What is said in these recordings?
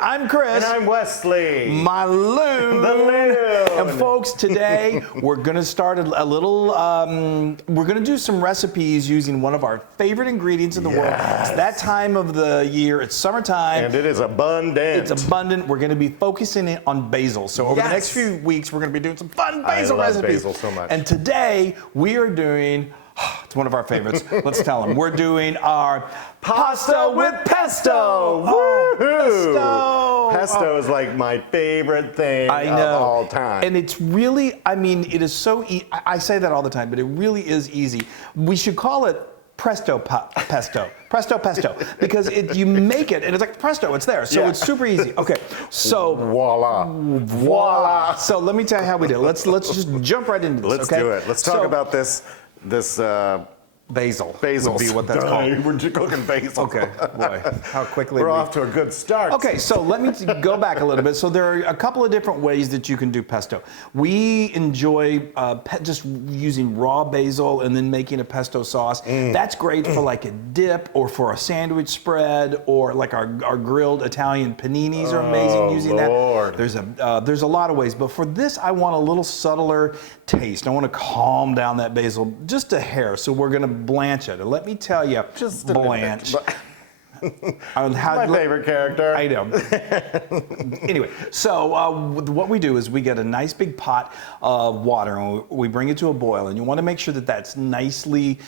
I'm Chris. And I'm Wesley. My Loon. The Loon. And folks, today we're going to start a little, we're going to do some recipes using one of our favorite ingredients in the world. It's that time of the year. It's summertime. And it is abundant. It's abundant. We're going to be focusing in on basil. So over the next few weeks, we're going to be doing some fun basil recipes. I love basil so much. And today we are doing, it's one of our favorites. Let's tell them. We're doing our pasta with pesto. Oh, pesto. Pesto is like my favorite thing of all time. And it's really, I mean, it is so easy. I say that all the time, but it really is easy. We should call it presto pesto. Presto pesto. Because you make it, and it's like presto, it's there. So it's super easy. Okay, so. Voila. So let me tell you how we do it. Let's just jump right into this, Let's do it. Let's talk about this basil. Basil would be what that's called. We're cooking basil. Okay, boy, how quickly we're off to a good start. Okay, so let me go back a little bit. So there are a couple of different ways that you can do pesto. We enjoy just using raw basil and then making a pesto sauce. That's great for like a dip or for a sandwich spread, or like our grilled Italian paninis are amazing using Lord. that. There's a lot of ways, but for this I want a little subtler taste. I want to calm down that basil just a hair. So we're going to blanch it. And let me tell you, just a blanch. My favorite character. I know. Anyway, so what we do is we get a nice big pot of water and we bring it to a boil, and you want to make sure that that's nicely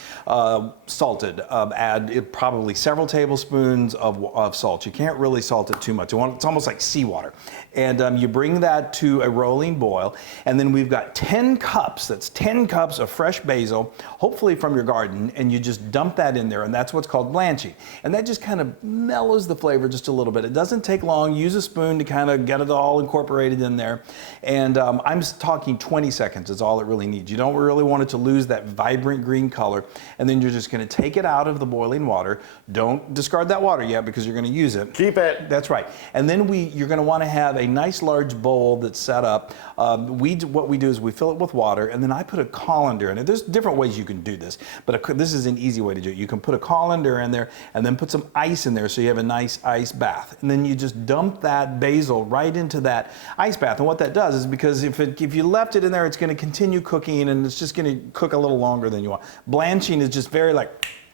salted. Add probably several tablespoons of salt. You can't really salt it too much. It's almost like seawater. And you bring that to a rolling boil, and then we've got 10 cups, that's 10 cups of fresh basil, hopefully from your garden, and you just dump that in there, and that's what's called blanching. And that just kind of mellows the flavor just a little bit. It doesn't take long. Use a spoon to kind of get it all incorporated in there. And I'm talking 20 seconds is all it really needs. You don't really want it to lose that vibrant green color. And then you're just going to take it out of the boiling water. Don't discard that water yet because you're going to use it. Keep it. That's right. And then you're going to want to have a nice large bowl that's set up. What we do is we fill it with water, and then I put a colander in it. There's different ways you can do this, but this is an easy way to do it. You can put a colander in there and then put some ice in there so you have a nice ice bath. And then you just dump that basil right into that ice bath. And what that does is, because if you left it in there, it's going to continue cooking, and it's just going to cook a little longer than you want. Blanching is just very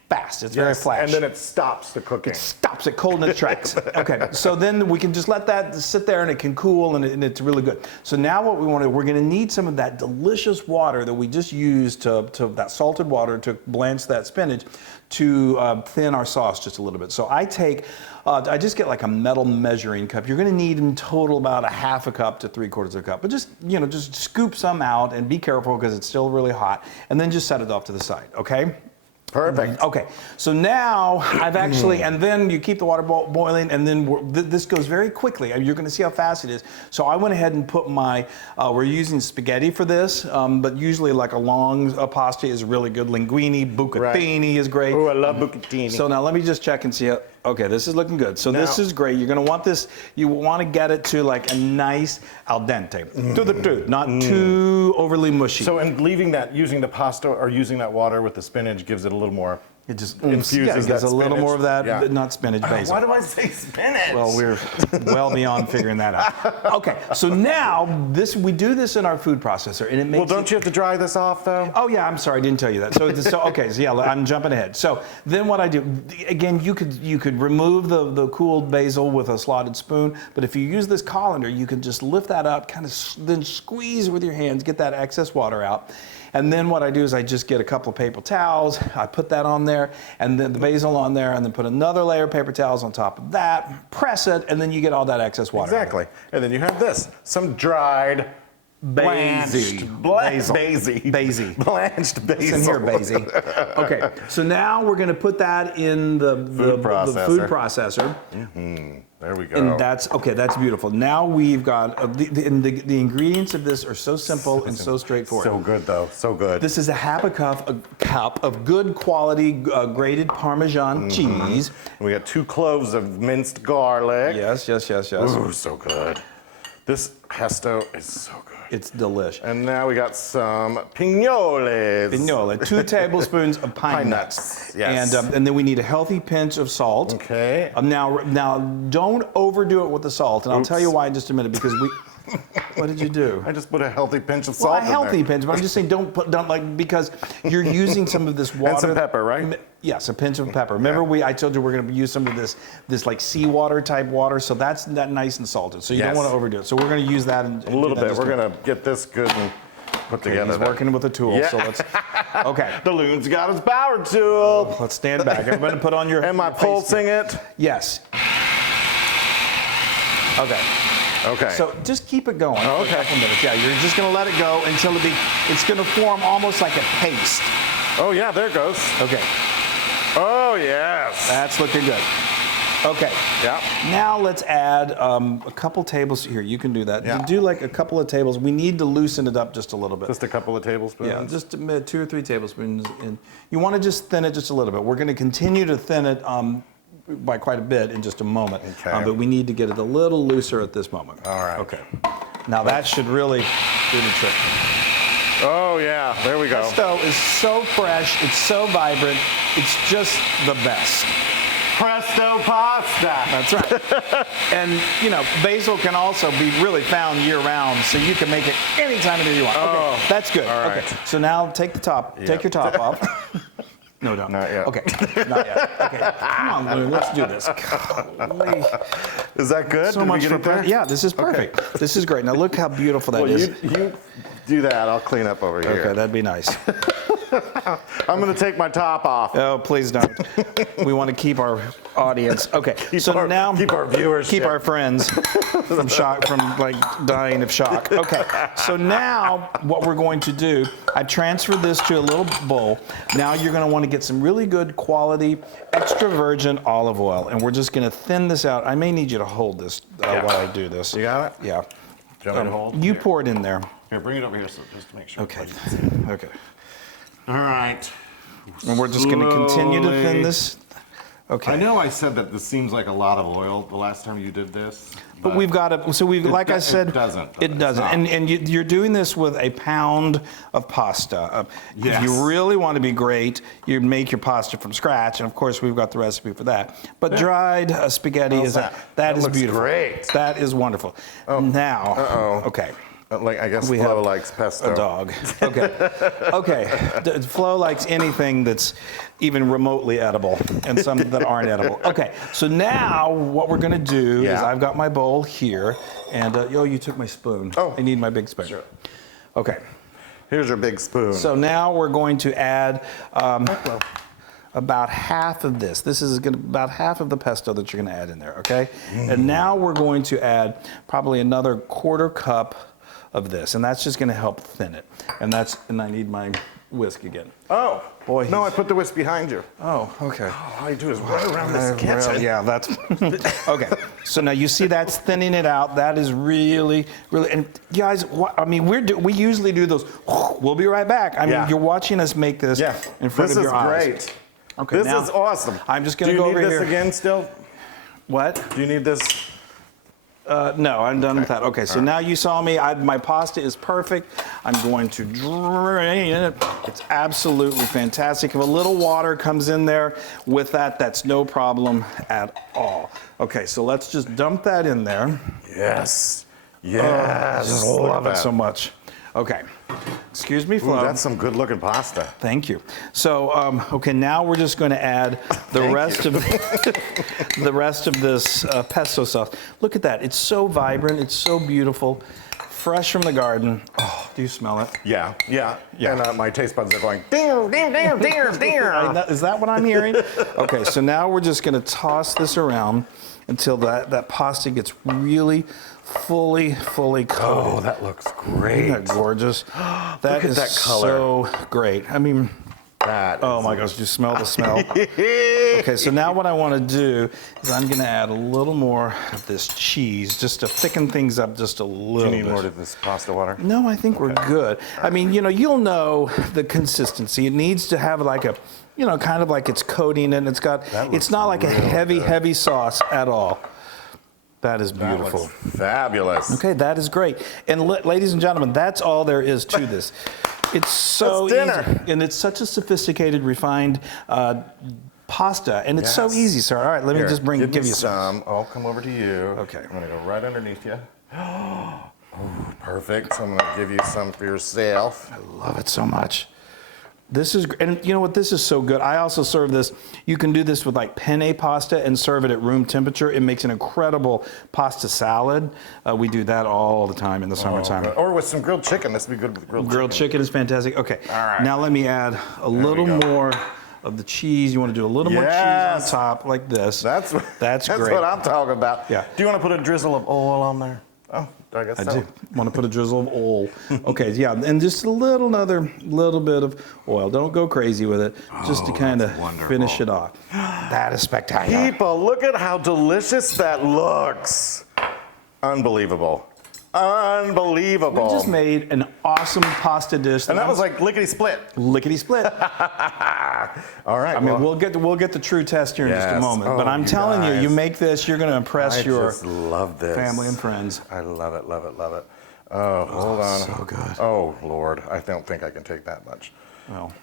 fast. It's very flash. And then it stops the cooking. It stops it cold in its tracks. Okay, so then we can just let that sit there, and it can cool, and it's really good. So now what we want to do, we're going to need some of that delicious water that we just used that salted water to blanch that spinach to thin our sauce just a little bit. So I just get like a metal measuring cup. You're going to need in total about a half a cup to 3/4 of a cup. But just scoop some out and be careful because it's still really hot. And then just set it off to the side, okay? Perfect. Okay, so now I've actually, and then you keep the water boiling, and then this goes very quickly. You're going to see how fast it is. So I went ahead and put we're using spaghetti for this, but usually like a long pasta is really good. Linguine, bucatini is great. Oh, I love bucatini. So now let me just check and see. Okay, this is looking good. So this is great. You're going to want this, you want to get it to like a nice al dente. To the truth, not too overly mushy. So in using the pasta or using that water with the spinach gives it a little more. It just infuses it gives a little more of that, not spinach, basil. Why do I say spinach? Well, we're well beyond figuring that out. Okay, so now we do this in our food processor, and it makes. Well, don't you have to dry this off though? Oh yeah, I'm sorry, I didn't tell you that. So okay, so yeah, I'm jumping ahead. So then what I do, again, you could remove the cooled basil with a slotted spoon, but if you use this colander, you can just lift that up, kind of then squeeze with your hands, get that excess water out. And then what I do is I just get a couple of paper towels, I put that on there, and then the basil on there, and then put another layer of paper towels on top of that, press it, and then you get all that excess water. Exactly. And then you have some dried blanched basil. Basil. Blanched basil. Listen here, basil. Okay, so now we're going to put that in the food processor. There we go. And that's beautiful. Now we've got the ingredients of this are so simple and so straightforward. So good though, so good. This is a half a cup of good quality grated Parmesan cheese. And we got 2 cloves of minced garlic. Yes. Ooh, so good. This pesto is so good. It's delish. And now we got some pinoles. Pinola, 2 tablespoons of pine nuts. Yes. And then we need a healthy pinch of salt. Okay. Now, don't overdo it with the salt, and I'll tell you why in just a minute, because we... What did you do? I just put a healthy pinch of Well, salt a in healthy there. pinch, but I'm just saying because you're using some of this water. And some pepper, right? Yes, a pinch of pepper. Remember, I told you we're going to use some of this like seawater type water, so that's that nice and salted. So you don't want to overdo it. So we're going to use that and a little bit. We're going to get this good and put together. He's working with a tool, Yeah. so let's. Okay. The Loon's got his power tool. Let's stand back. Everybody, put on your. Am I your face pulsing here. it? Yes. Okay. Okay. So just keep it going for a Okay. couple minutes. Yeah, you're just going to let it go until it's going to form almost like a paste. Oh yeah, there it goes. Okay. Oh yes. That's looking good. Okay. Yeah. Now let's add a couple tables here. You can do that. Yeah. Do like a couple of tables. We need to loosen it up just a little bit. Just a couple of tablespoons. Yeah, just 2 or 3 tablespoons. And you want to just thin it just a little bit. We're going to continue to thin it by quite a bit in just a moment. Okay. But we need to get it a little looser at this moment. All right. Okay. Now that should really do the trick. Oh yeah, there we go. Pesto is so fresh. It's so vibrant. It's just the best. Presto pasta. That's right. And, basil can also be really found year-round, so you can make it any time of the year you want. Oh, Okay, that's good. all right. Okay, so now take your top off. No, don't. Not yet. Okay, not yet. Okay, come on, Loon, let's do this. Golly. Is that good? So Did we much get for it there? Yeah, this is perfect. Okay. This is great. Now look how beautiful that Well, is. you do that. I'll clean up over here. Okay, that'd be nice. I'm going to take my top off. Oh, please don't. We want to keep our audience. Okay, Keep our viewers. keep our friends from dying of shock. Okay, so now what we're going to do, I transferred this to a little bowl. Now you're going to want to get some really good quality extra virgin olive oil, and we're just going to thin this out. I may need you to hold this while I do this. You got it? Yeah. Do you want me to hold? You pour it in there. Here, bring it over here just to make sure. Okay. Okay. All right. And we're just going to continue to thin Slowly. this. Okay. I know I said that this seems like a lot of oil the last time you did this. But we've got it. So we've, like I said, it doesn't. It doesn't. It's not. And you're doing this with a pound of pasta. Yes. If you really want to be great, you make your pasta from scratch, and of course we've got the recipe for that. But dried spaghetti How's is that? that is looks beautiful. great. That is wonderful. Now, okay. Like I guess We Flo have likes pesto. A dog. Okay. Okay. Flo likes anything that's even remotely edible, and some that aren't edible. Okay. So now what we're gonna do is I've got my bowl here, and you took my spoon. Oh. I need my big spoon. Sure. Okay. Here's your big spoon. So now we're going to add about half of this. This is about half of the pesto that you're gonna add in there. Okay. And now we're going to add probably another 1/4 cup of this, and that's just going to help thin it. And I need my whisk again. Oh, Boy, no, I he's- put the whisk behind you. Oh, okay. All I do is run around this kitchen. Well, yeah, that's okay. So now you see that's thinning it out. That is really, really. And guys, we usually do those. We'll be right back. I mean, Yeah. you're watching us make this in front of your eyes. This is great. Okay, This now is awesome. I'm just going to Do go you over need here. this again still? What? Do you need this? No, I'm done with that. Okay, so now you saw me. My pasta is perfect. I'm going to drain it. It's absolutely fantastic. If a little water comes in there with that, that's no problem at all. Okay, so let's just dump that in there. Yes. I Yes. just Look love at it that. so much. Okay, excuse me, Flo. Ooh, that's some good looking pasta. Thank you. So, okay, now we're just going to add the rest of the rest of this pesto sauce. Look at that. It's so vibrant. It's so beautiful. Fresh from the garden. Oh, do you smell it? Yeah. Yeah. And my taste buds are going, ding, ding, ding, ding, ding. Is that what I'm hearing? Okay, so now we're just going to toss this around until that pasta gets really fully coated. Oh, that looks great. Isn't that gorgeous? That is that color. so great. I mean, That oh my gosh, do you smell the smell? Okay, so now what I want to do is I'm going to add a little more of this cheese just to thicken things up just a little Do bit. you need more of this pasta water? No, I think we're good. I mean, you'll know the consistency. It needs to have like a, kind of like it's coating, and it's not like a heavy sauce at all. That is That beautiful. looks fabulous. Okay, that is great. And ladies and gentlemen, that's all there is to this. It's so That's dinner. easy, and it's such a sophisticated, refined pasta, and it's so Yes. easy, sir. All right, let me Here, just give you some. I'll come over to you. Okay. I'm gonna go right underneath you. Oh, perfect. So I'm gonna give you some for yourself. I love it so much. This is, and you know what? This is so good. I also serve this. You can do this with like penne pasta and serve it at room temperature. It makes an incredible pasta salad. We do that all the time in the summertime. Okay. Or with some grilled chicken. This would be good with Grilled chicken is fantastic. Okay. All right. Now let me add a little more of the cheese. You want to do a little more cheese on top like this. That's That's great. what I'm talking about. Yeah. Do you want to put a drizzle of oil on there? Oh, I guess I so. do want to put a drizzle of oil. Okay, yeah, and just another little bit of oil. Don't go crazy with it, just to kind of finish it off. That is spectacular. People, look at how delicious that looks. Unbelievable. Unbelievable. We just made an awesome pasta dish. and that was like lickety split. lickety split. All right. I mean, we'll get the true test here in just a Yes. moment. But Oh, I'm you telling you, you guys. make this, you're going to impress I your just love this. family and friends. I love it, love it, love it. Oh, hold on. so good. Oh, Lord. I don't think I can take that much. Well,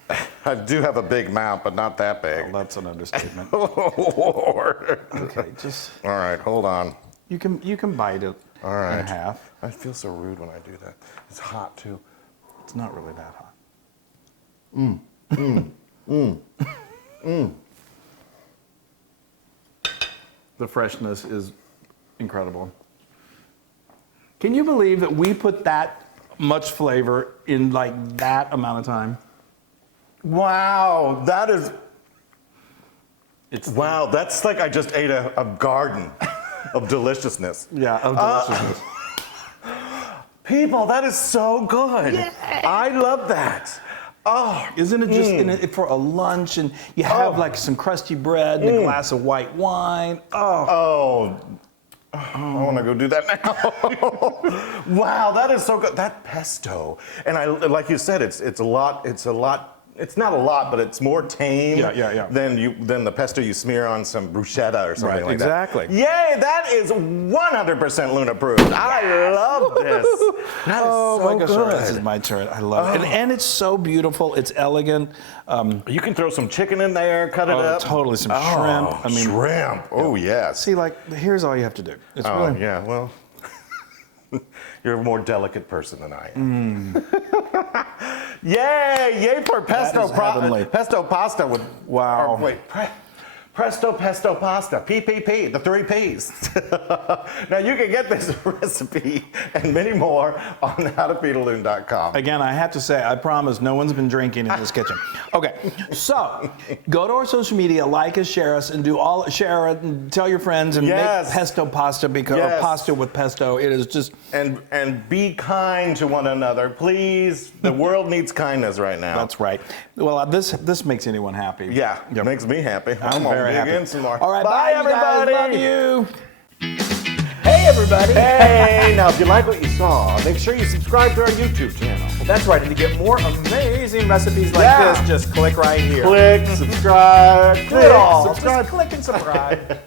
I do have a big mouth, but not that big. that's an understatement. Oh, Lord. Okay, just All right, hold on. you can bite it All right. in half. I feel so rude when I do that. It's hot, too. It's not really that hot. The freshness is incredible. Can you believe that we put that much flavor in like that amount of time? Wow, that is... It's Wow, that's like I just ate a garden of deliciousness. yeah, of deliciousness. People, that is so good. I love that. Oh, Isn't it just in it for a lunch and you have like some crusty bread and a glass of white wine? Oh, I want to go do that now. Wow, that is so good. That pesto, and I, like you said, it's a lot. It's not a lot, but it's more tame Yeah. than the pesto you smear on some bruschetta or something like exactly. that. Yay, that is 100% Loon approved. I love this. That is so good. This is my turn. I love it. And it's so beautiful. It's elegant. You can throw some chicken in there, cut it up. Totally. Some shrimp. I mean, shrimp. Oh, yes. see, like, here's all you have to do. It's Oh, really, yeah, well, you're a more delicate person than I am. Yay for pesto, is heavenly. pesto pasta with, Wow. or wait, pesto pasta, PPP, the 3 Ps. Now you can get this recipe and many more on howtofeedaloon.com. again, I have to say, I promise no one's been drinking in this kitchen. Okay, so go to our social media, like us, share us, and share it, and tell your friends, and Yes. make pesto pasta or Yes. pasta with pesto. It is just, And be kind to one another, please. The world needs kindness right now. that's right. Well, this makes anyone happy. Yeah, it makes me happy. I'm gonna very dig happy. in some more. All right, bye, bye everybody. You guys. Love you. Hey, everybody. Hey, now if you like what you saw, make sure you subscribe to our YouTube channel. That's right. And to get more amazing recipes like Yeah. this, just click right here. Click, subscribe, Do it all. subscribe. Just click and subscribe.